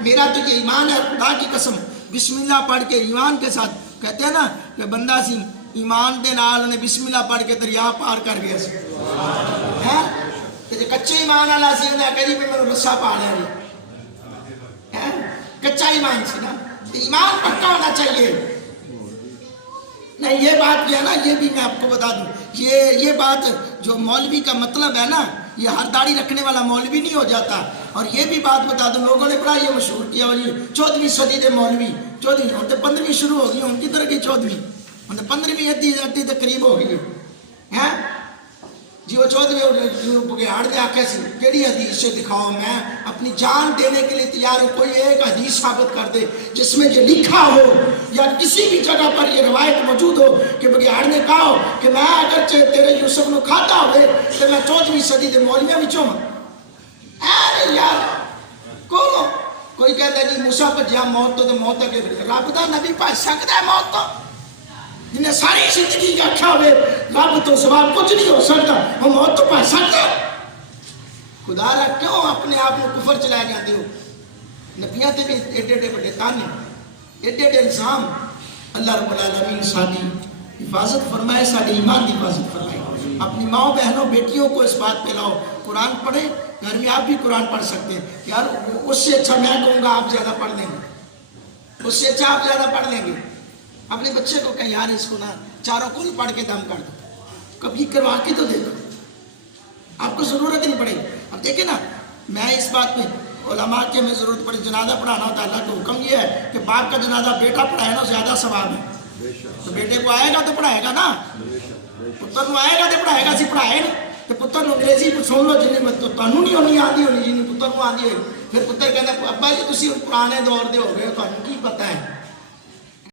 میرا تو یہ ایمان ہے خدا کی قسم، بسم اللہ پڑھ کے ایمان کے ساتھ کہتے ہیں نا کہ بندہ سی ایمان دے نال نے بسم اللہ پڑھ کے دریا پار کر گیا سی ہے کہ کچے ایمان والا سی انہیں کہی بھی میں رسا پا لیا ہے کچا ایمان سی نا، ایمان پکا ہونا چاہیے۔ نہیں یہ بات کیا نا، یہ بھی میں آپ کو بتا دوں، یہ بات جو مولوی کا مطلب ہے نا، یہ ہر داڑھی رکھنے والا مولوی نہیں ہو جاتا۔ اور یہ بھی بات بتا دوں، لوگوں نے بڑا یہ مشہور کیا وہ 14ویں صدی کے مولوی، 14ویں ہوں تو 15ویں شروع ہو گئی، ان کی طرح کی 14ویں ہوں تو 15ویں ادھی تقریب ہو گئی ہے جی۔ وہ 14ویں بگیاڑ دے آکے سی کیڑی حدیث سے دکھاؤ، میں اپنی جان دینے کے لیے تیار ہوں، کوئی ایک حدیث ثابت کر دے جس میں یہ لکھا ہو یا کسی بھی جگہ پر یہ روایت موجود ہو کہ بگیاڑ نے کہا ہو کہ میں اگر تیرے یوسف نو کھاتا ہوئے تو میں 14ویں صدی کے مولویاں وچوں ہوں۔ ارے یار کوئی کہتا ہے جی موسیٰ بھجیا موت تو موت اگے رب دا نبی بھج سکتا ہے موت تو، جنہیں ساری زندگی کا کھا ہوئے رب تو سوا کچھ نہیں ہو سکتا، وہ موت تو پہنچ سکتا ہے۔ خدا را کیوں اپنے آپ کو کفر چلا گیا دیو؟ نبیاں تے بھی ایڈے ایڈے بڑے تانے، ایڈے ایڈے الزام۔ اللہ رب العالمین ساری حفاظت فرمائے، ساری ایمان کی حفاظت فرمائے۔ اپنی ماں بہنوں بیٹیوں کو اس بات پہ لاؤ، قرآن پڑھیں، گھر میں آپ بھی قرآن پڑھ سکتے ہیں۔ یار اس سے اچھا میں کہوں گا آپ زیادہ پڑھ لیں گے، اس سے اچھا آپ زیادہ پڑھ لیں گے۔ اپنے بچے کو کہیں یار اس کو نا چاروں کل پڑھ کے دم کر دو، کبھی کروا کے تو دیکھو، آپ کو ضرورت نہیں پڑے گی۔ اب دیکھیں نا، میں اس بات میں علماء کے ہمیں ضرورت پڑے، جنازہ پڑھانا ہوتا ہے، اللہ کا حکم یہ ہے کہ باپ کا جنازہ بیٹا پڑھائے نا زیادہ ثواب ہے، تو بیٹے کو آئے گا تو پڑھائے گا نا، پتر کو آئے گا تو پڑھائے گا، سی پڑھائے نا تو پتر انگریزی سن لو جنہیں مت تانوں نہیں ہونی آدھی ہونی جنہیں پتر کو آدھی ہوئی، پھر پتر کہنا ابا جی تسی پرانے دور دے ہو گئے، تانوں کی پتہ ہے